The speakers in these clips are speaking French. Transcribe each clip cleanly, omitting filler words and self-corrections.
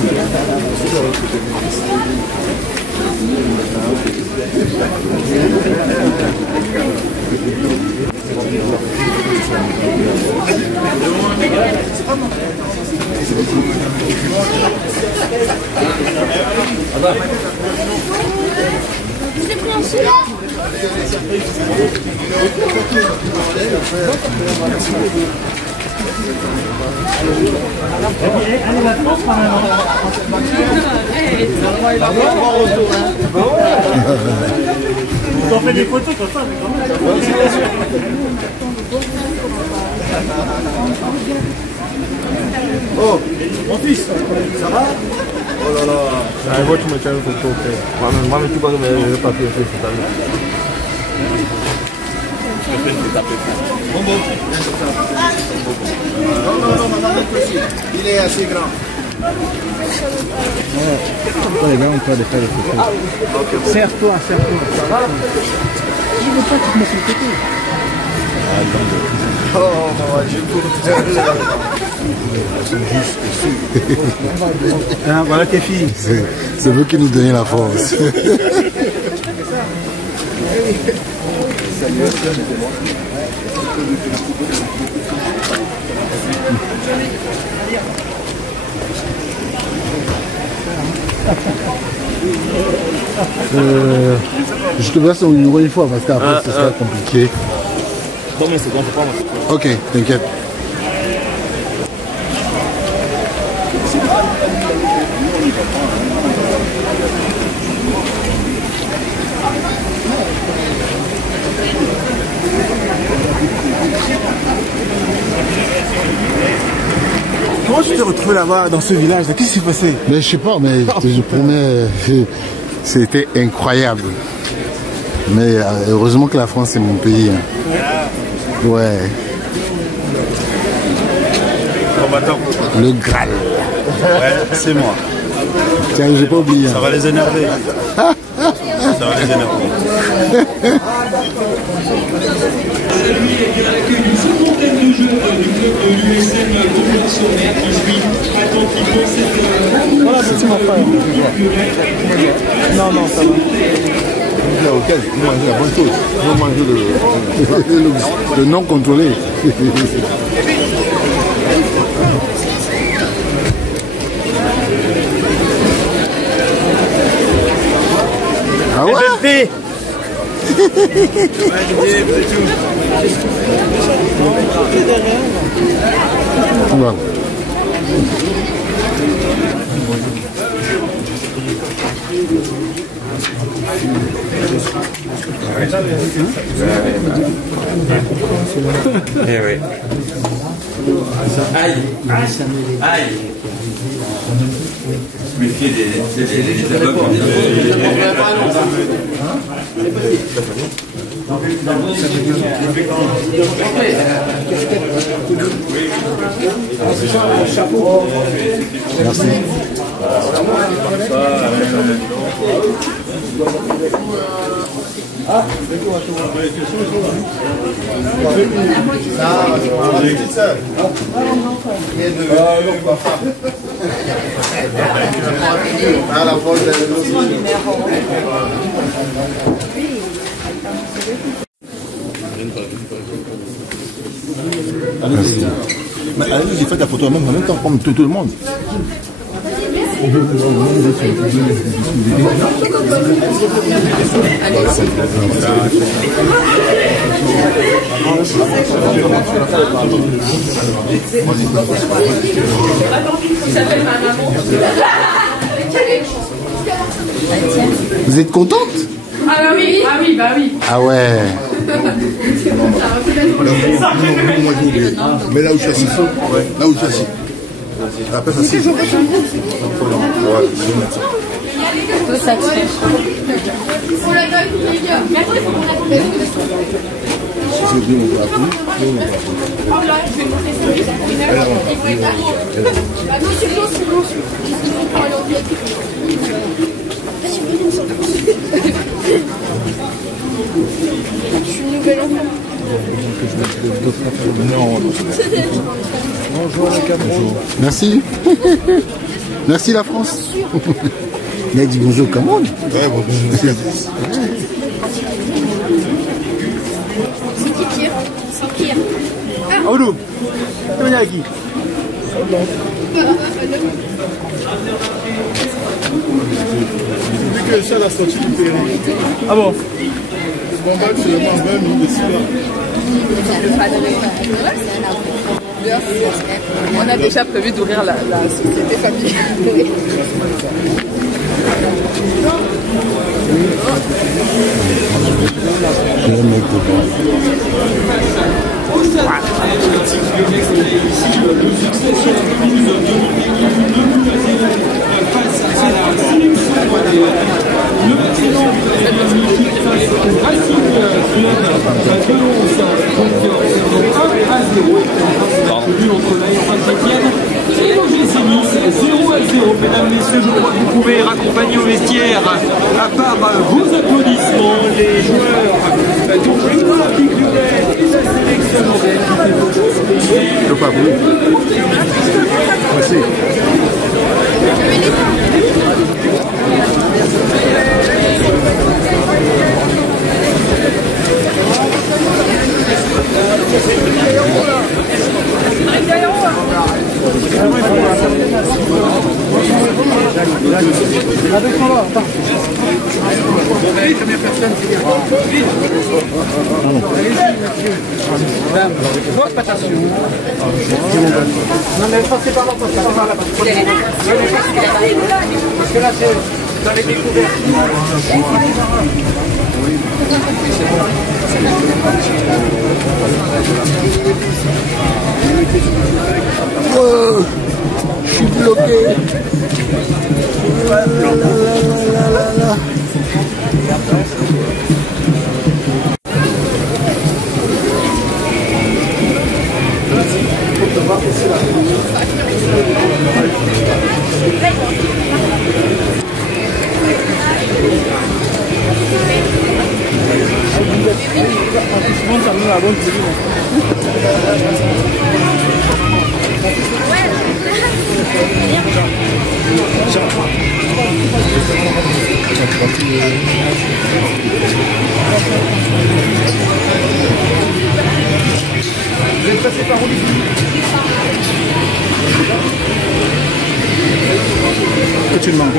Je l'ai pris en celui-là. Allez, la France, on fait des photos comme ça, mais quand même. Oh, mon fils, ça va? Oh là là. Ah, moi, tu me tiens une photo. Moi, tu vois le papier, c'est ça. Bon, bon. Non, madame, il est assez grand. Ouais, là, on peut aller faire des photos. Serre-toi, serre-toi. Ça va? Je veux pas que tu te mettes le côté. Oh, maman, je cours. Ah, voilà tes filles. C'est vous qui nous donnez la force. Je te verse au numéro une fois parce qu'après ce sera compliqué. Bon, mais c'est bon, c'est pas moi. Ok, t'inquiète. Comment tu t'es retrouvé là-bas, dans ce village? Qu'est-ce qui s'est passé? Mais je sais pas, mais je te promets, c'était incroyable. Mais heureusement que la France c'est mon pays. Hein. Ouais. Combattant. Le Graal. Ouais, c'est moi. Tiens, j'ai pas oublié. Ça va les énerver. Ça va les énerver. Accueille une cinquantaine de joueurs du club de l'USM Beaufort-sur-Mer qui suit attentivement cette... Voilà, c'est mon frère. Non, ça va. Vous mangez la bonne chose. Vous mangez le non contrôlé. Ah ouais? Voilà. Eh oui. Aïe. Aïe. Méfiez des aveugles. Merci. À la fois de Merci. Mais allez, j'ai fait la photo en même temps comme tout le monde. Vous êtes contente? Ah oui. Ah ouais. Mais là où je suis assis. Là où je suis assis. Après ça, c'est. Ça te fait. On la donne, les gars. Mais après, il faut qu'on la donne. J'ai oublié mon drapeau. Oh là, je vais montrer ça. Ah non, c'est blanc. On va aller en ville. Je suis une nouvelle enfant. Non. Bonjour la Cameroun. Merci. Merci la France. Il a dit bonjour Cameroun. Ouais, bonjour. C'est qui tire? C'est qui? Aoudou, tu viens qui? Vu que ça la sortie du terrain. Ah bon? Le bombard seulement 20 minutes de silence. On a déjà prévu d'ouvrir la société familiale. Mesdames, messieurs, je crois que vous pouvez raccompagner au vestiaire, à part vos applaudissements, les joueurs donc l'Olympique Lyonnais et la sélection mondiale. Je pas voulu. Merci. Votre attention. Non mais passez par là, passez par là. Parce que là c'est dans les découvertes. Oh, je suis bloqué. Vous êtes passé par où? Que tu demandes.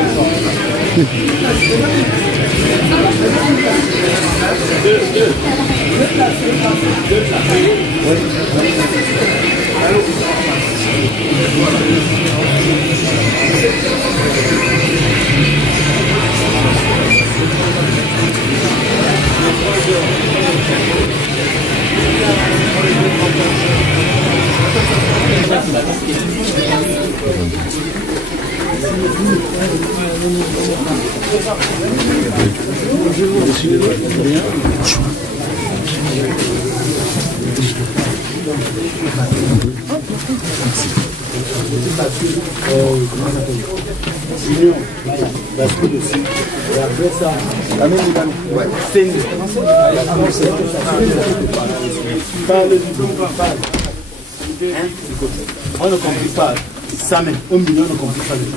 On ne compris pas. Ça même, 1 million ne compris pas le jeu.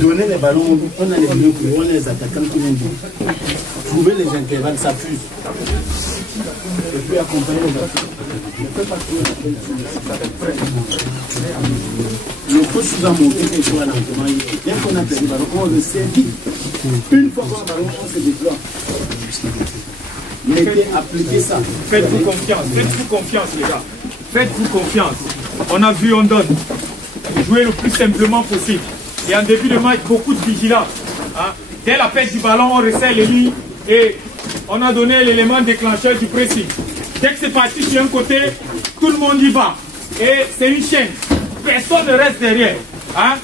Donner les ballons, on a les ballons pour les attaquants qui viennent. Trouver les intervalles, ça fuse. Et puis accompagner les attaquants. Ne peut pas trouver la peine. Le coach nous a montré qu'il faut un entraînement. Dès qu'on a perdu le ballon, on le saisit. Une fois qu'on a le ballon, on se déploie. Mettez, appliquez ça. Faites-vous confiance les gars. Faites-vous confiance. On a vu, on donne. Jouer le plus simplement possible. Et en début de match, beaucoup de vigilance. Hein. Dès la perte du ballon, on resserre les lignes et on a donné l'élément déclencheur du pressing. Dès que c'est parti sur un côté, tout le monde y va. Et c'est une chaîne. Personne ne reste derrière. Hein.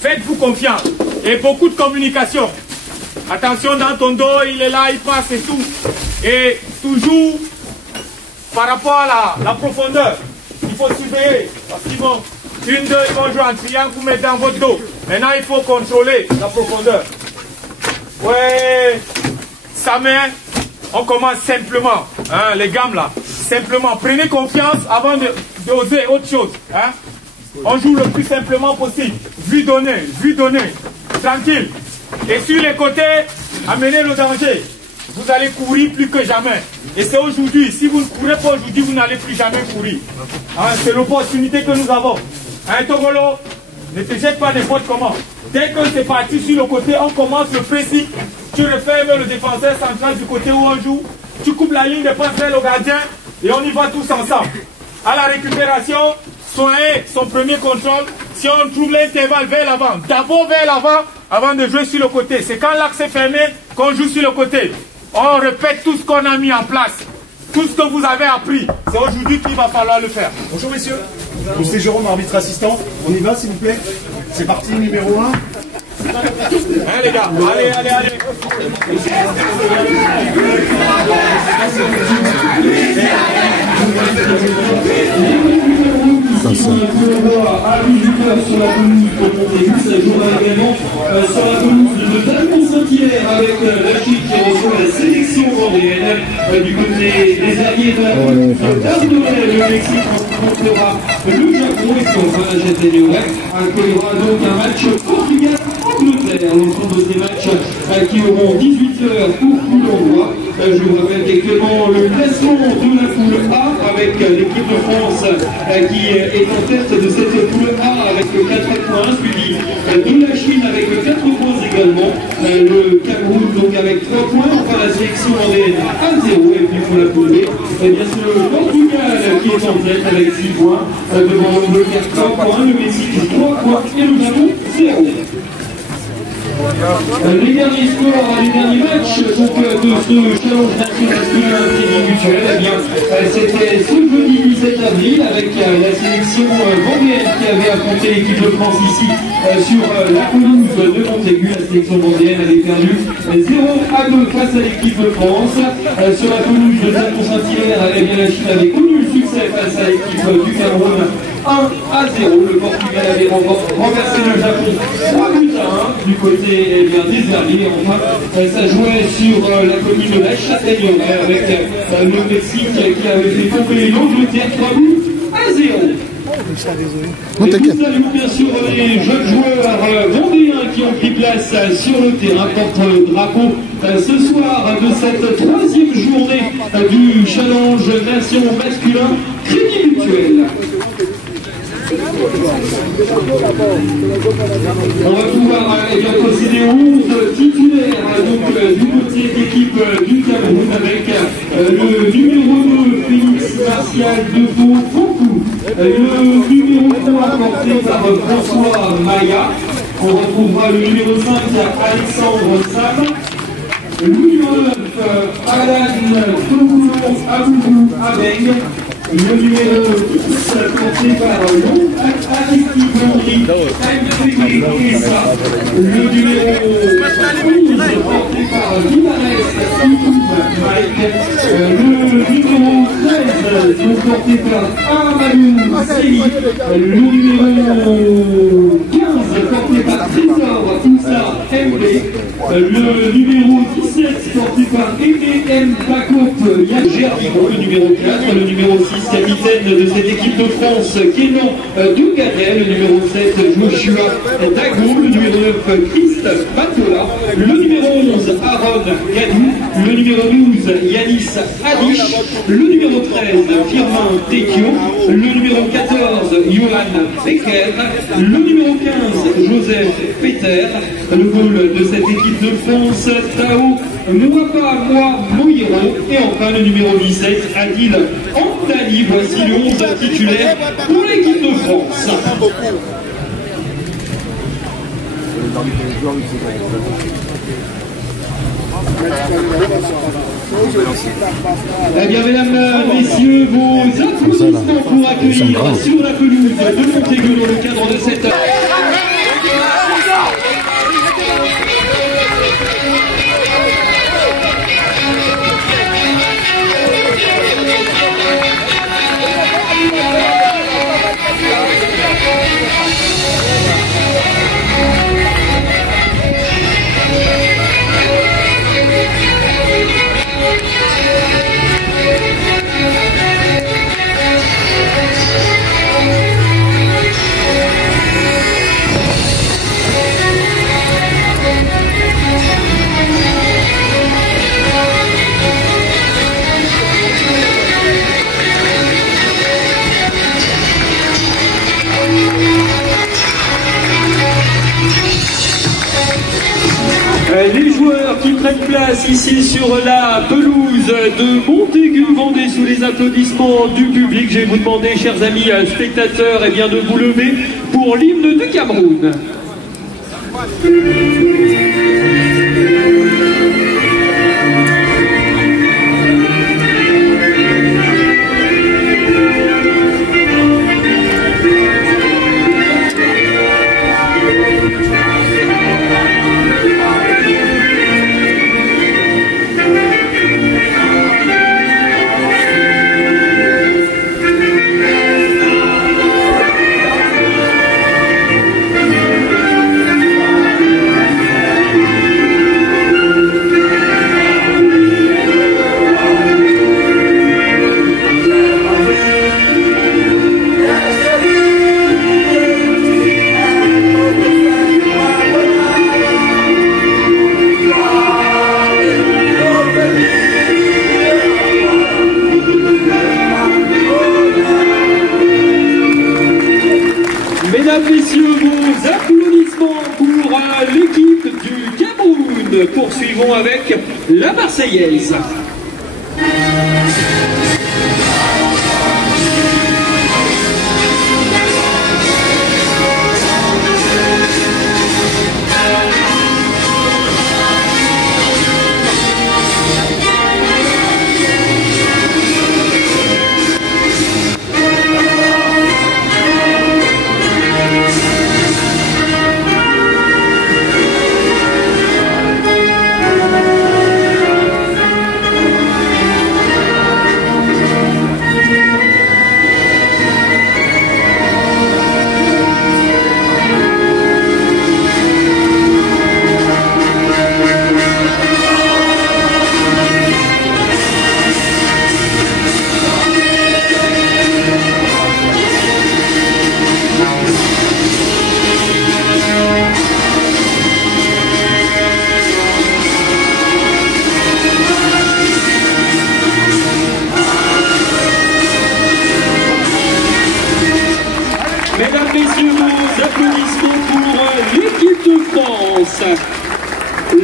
Faites-vous confiance. Et beaucoup de communication. Attention dans ton dos, il est là, il passe et tout. Et toujours par rapport à la profondeur, il faut surveiller. Parce qu'ils vont, 1, 2, ils vont jouer en triangle, vous mettez dans votre dos. Maintenant, il faut contrôler la profondeur. Ouais, sa main, on commence simplement. Hein, les gammes là, simplement. Prenez confiance avant d'oser autre chose. Hein. On joue le plus simplement possible. vue donnée, tranquille. Et sur les côtés, amenez le danger. Vous allez courir plus que jamais. Et c'est aujourd'hui. Si vous ne courez pas aujourd'hui, vous n'allez plus jamais courir. Hein, c'est l'opportunité que nous avons. Hein, Togolo, ne te jette pas n'importe comment. Dès que c'est parti sur le côté, on commence le pressing. Tu refermes le défenseur central du côté où on joue. Tu coupes la ligne de passe vers le gardien. Et on y va tous ensemble. À la récupération, soignez son premier contrôle. Si on trouve l'intervalle vers l'avant, d'abord vers l'avant avant de jouer sur le côté. C'est quand l'axe est fermé qu'on joue sur le côté. On répète tout ce qu'on a mis en place. Tout ce que vous avez appris. C'est aujourd'hui qu'il va falloir le faire. Bonjour messieurs. Donc c'est Jérôme, arbitre assistant. On y va s'il vous plaît. C'est parti, numéro 1. Hein les gars, allez. À 18h sur la pelouse de Montaigu, ça jouera également sur la pelouse de Dagon-Saint-Hilaire avec la Chine qui reçoit la sélection vendéenne du côté des alliés de la pelouse d'Ardonnay. Le Mexique rencontrera le Japon et enfin la GTD accueillera donc un match Portugal-Angleterre. L'ensemble de ces matchs qui auront 18h pour coup d'envoi. Je vous rappelle qu'actuellement le classement de la poule A avec l'équipe de France qui est en tête de cette poule A avec 4 points, suivi de la Chine avec 4 points également, le Cameroun donc avec 3 points, enfin la sélection vendéenne à 0, et puis pour la poule B, et bien c'est le Portugal qui est en tête avec 6 points, devant l'Angleterre 3 points, le Mexique 3 points et le Japon 0. Les derniers scores, les derniers matchs donc, de ce challenge national individuel, eh bien, c'était ce jeudi 17 avril avec la sélection vendéenne qui avait affronté l'équipe de France ici sur la pelouse de Montaigu. La sélection vendéenne avait perdu 0-2 face à l'équipe de France. Sur la pelouse de Dagon-Saint-Hilaire, eh bien, la Chine avait connu le succès face à l'équipe du Cameroun 1-0. Le Portugal avait renversé le Japon 3-1 du côté des alliés. Enfin, ça jouait sur la commune de la Châtaigneraie avec le Mexique qui avait fait tomber l'Angleterre 3-0. Non, t'inquiète. Nous saluons bien sûr les jeunes joueurs vendéens qui ont pris place sur le terrain, porte-drapeau ce soir de cette 3e journée du challenge nation masculin Crédit Mutuel. On va pouvoir procéder aux 11 titulaires donc, du côté d'équipe du Cameroun avec le numéro 2 Félix Martial Defoe Foucault, le numéro 3 porté par François Maya. On retrouvera le numéro 5 Alexandre Sam, le numéro 9 Alan Togoulon Aboubou Abeng, le numéro 10 porté par Long Aristide Henry, le numéro 11 porté par Vimares Mike, le numéro 13 porté par Amadou Seli, le numéro 15 porté par Trésor Oussa MB, le numéro 17 porté par EDM Bakop Gervigo, le numéro 4, le numéro 6 capitaine de cette équipe de France, Kénan Dougadet, le numéro 7 Joshua Dago, le numéro 9 Christ Batola, le numéro 11 Aaron Gadou, le numéro 12 Yanis Adish, le numéro 13 Firmin Tekio, le numéro 14 Johan Becker, le numéro 15 Joseph Peter, le goal de cette équipe de France Tao Mwapa Moiro, et enfin le numéro 17 Adil Antali. Voici le 11 titulaire pour l'équipe de France. Eh bien, mesdames, messieurs, vos applaudissements pour accueillir sur la pelouse de Montaigu dans le cadre de cette... place ici sur la pelouse de Montaigu-Vendée sous les applaudissements du public. Je vais vous demander, chers amis spectateurs, eh bien, de vous lever pour l'hymne du Cameroun. Poursuivons avec la Marseillaise.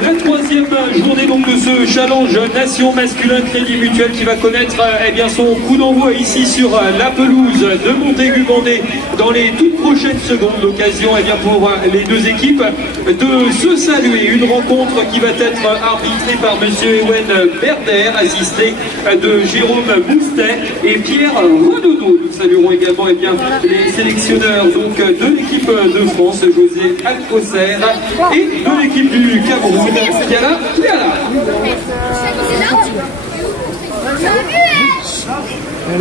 La troisième journée donc de ce challenge Nation masculin Crédit Mutuel qui va connaître eh bien, son coup d'envoi ici sur la pelouse de Montaigu-Vendée dans les toutes prochaines secondes. L'occasion eh bien, pour les deux équipes de se saluer. Une rencontre qui va être arbitrée par monsieur Ewen Berder, assisté de Jérôme Boustet et Pierre Renaudot. Nous saluerons également eh bien, les sélectionneurs donc, de l'équipe de France, José Alcocer, et de l'équipe du Cameroun, Kiala.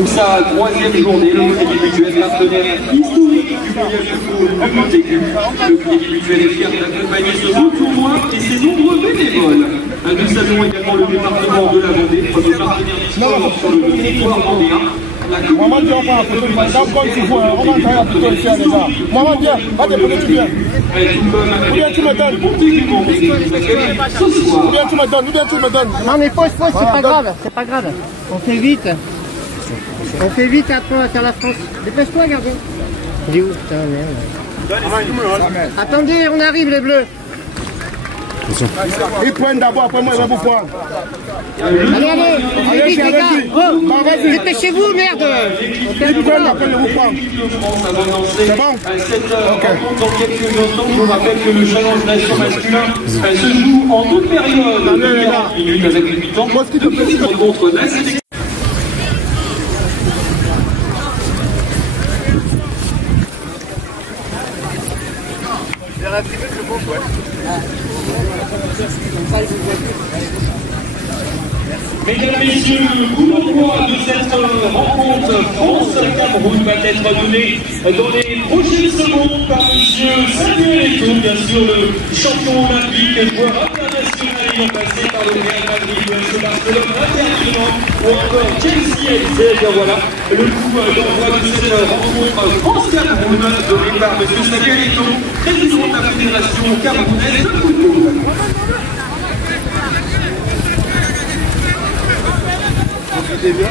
Sa troisième journée, le Crédit Mutuel, partenaire historique du voyage de foot de Montaigu. Le Crédit Mutuel est fier d'accompagner ce beau tournoi et ses nombreux bénévoles. Nous saluons également le département de la Vendée, notre partenaire d'histoire sur le territoire vendéen. Maman, viens, on va photo. Comme tu vois, on va faire la photo ici, les gars. Maman, viens, va déposer, tu viens. Ou bien tu me donnes. Ou bien tu me donnes, ou bien tu me donnes. Non, mais pause, c'est pas grave, c'est pas grave. On fait vite. On fait vite après à la France. Dépêche-toi, gardien. Il est où? Putain, merde. Attendez, on arrive, les bleus. Ils prennent d'abord, après moi je vais vous prendre. Allez, vite les gars. Oh, dépêchez-vous, merde. Ils prennent, après je vous prends. C'est bon? Ok. Dans quelques instants, je vous rappelle que le challenge nation masculin se joue en toute période de 40 minutes avec les 8 ans. Contre la sélection. Mesdames, Messieurs, le coup d'envoi de cette rencontre France-Cameroun va être donné dans les prochaines secondes par M. Samuel Eto'o, bien sûr le champion olympique, joueur international ayant passé par le Real Madrid, le Barcelone, Intermilan ou encore Chelsea FC. Et bien voilà, le coup d'envoi de cette rencontre France-Cameroun donné par M. Samuel Eto'o, président de la Fédération camerounaise de football. Bien.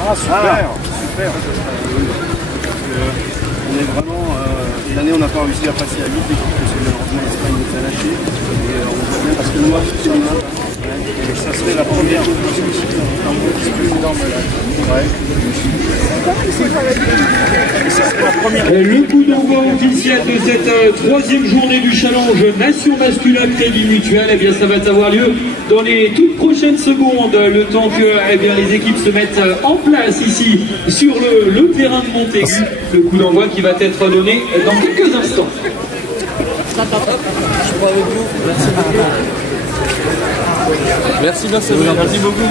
Ah super, super. On est vraiment, l'année on n'a pas réussi à passer à 8 équipes parce que malheureusement l'Espagne nous a lâchés et on Ça serait la première. Le coup d'envoi officiel de cette troisième journée du challenge Nation masculin Crédit Mutuel, eh bien ça va avoir lieu dans les toutes prochaines secondes, le temps que les équipes se mettent en place ici sur le terrain de Montaigu. Le coup d'envoi qui va être donné dans quelques instants. Je crois avec vous. Merci beaucoup. Merci beaucoup.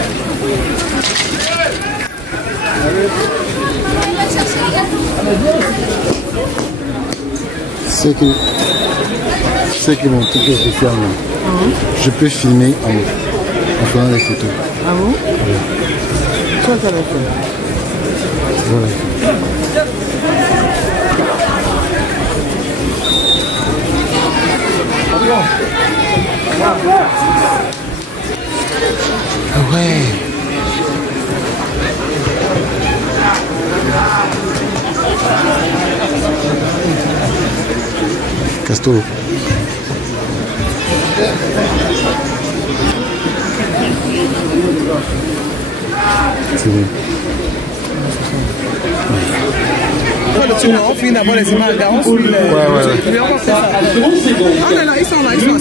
C'est que mon truc est fermé. Je peux filmer en faisant des photos. Ah bon? Oui. Toi, t'as la fait. Voilà. Ah ouais. Casto. C'est bon. Le tournoi, on finit d'abord les images d'avance. Ouais. On est là, ils sont là, ils sont là.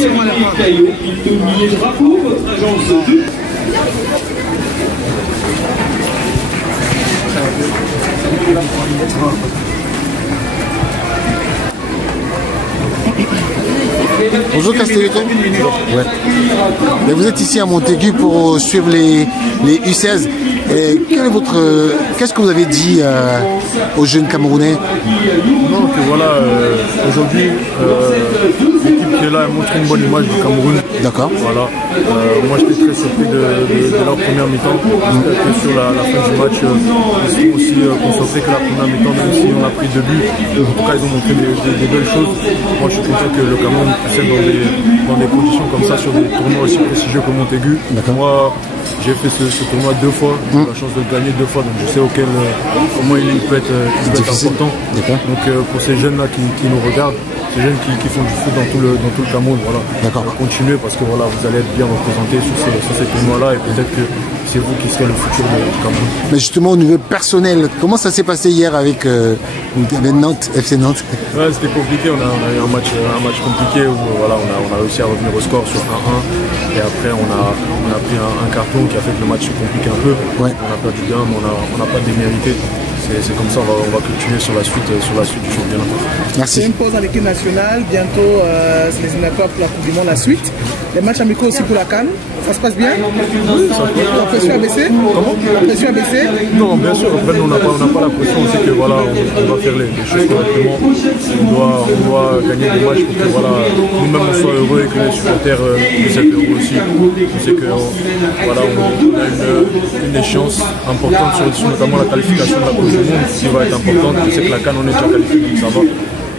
Bonjour Castelletto. Ouais. Et vous êtes ici à Montaigu pour suivre les U16. Et qu'est-ce que vous avez dit aux jeunes Camerounais? Non, que voilà, aujourd'hui, l'équipe qui est là montre une bonne image du Cameroun. D'accord. Voilà. Moi, j'étais très surpris de leur première mi-temps. Que sur la fin du match, ils sont aussi concentrés que la première mi-temps, même si on a pris 2 buts. En tout cas, ils ont montré des belles choses. Moi, je suis content que le Cameroun puisse être dans des conditions comme ça, sur des tournois aussi prestigieux comme Montaigu. Moi, j'ai fait ce tournoi 2 fois, j'ai eu la chance de le gagner 2 fois, donc je sais comment il peut être important. Donc pour ces jeunes-là qui nous regardent, ces jeunes qui font du foot dans tout le Cameroun, voilà. D'accord. Continuez parce que voilà, vous allez être bien représentés sur ces tournois-là et peut-être que c'est vous qui serez le futur du Cameroun. Mais justement au niveau personnel, comment ça s'est passé hier avec Nantes, FC Nantes? Ouais, c'était compliqué, on a eu un match compliqué où voilà, on a réussi à revenir au score sur 1-1 et après on a pris un carton qui a fait que le match se complique un peu. Ouais. On a perdu bien, mais on n'a pas démérité. C'est comme ça, on va continuer sur la suite du championnat. Merci. C'est une pause à l'équipe nationale, bientôt c'est les éliminatoires pour la Coupe du Monde, la suite. Les matchs amicaux aussi pour la CAN, ça se passe bien? Oui, ça se passe. La pression a baissé? Comment? La pression a baissé? Non, bien sûr, après on n'a pas la pression, on sait que voilà, on doit faire les choses correctement, on doit gagner des matchs pour que voilà, nous-mêmes on soit heureux et que les supporters puissent être heureux aussi. On sait que voilà, on a une échéance importante sur notamment la qualification de la Coupe du Monde qui va être importante. Je sais que la CAN on est déjà qualifié, donc ça va.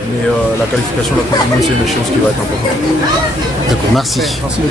Mais la qualification de la Coupe du Monde c'est une échéance qui va être importante. D'accord, merci. Merci.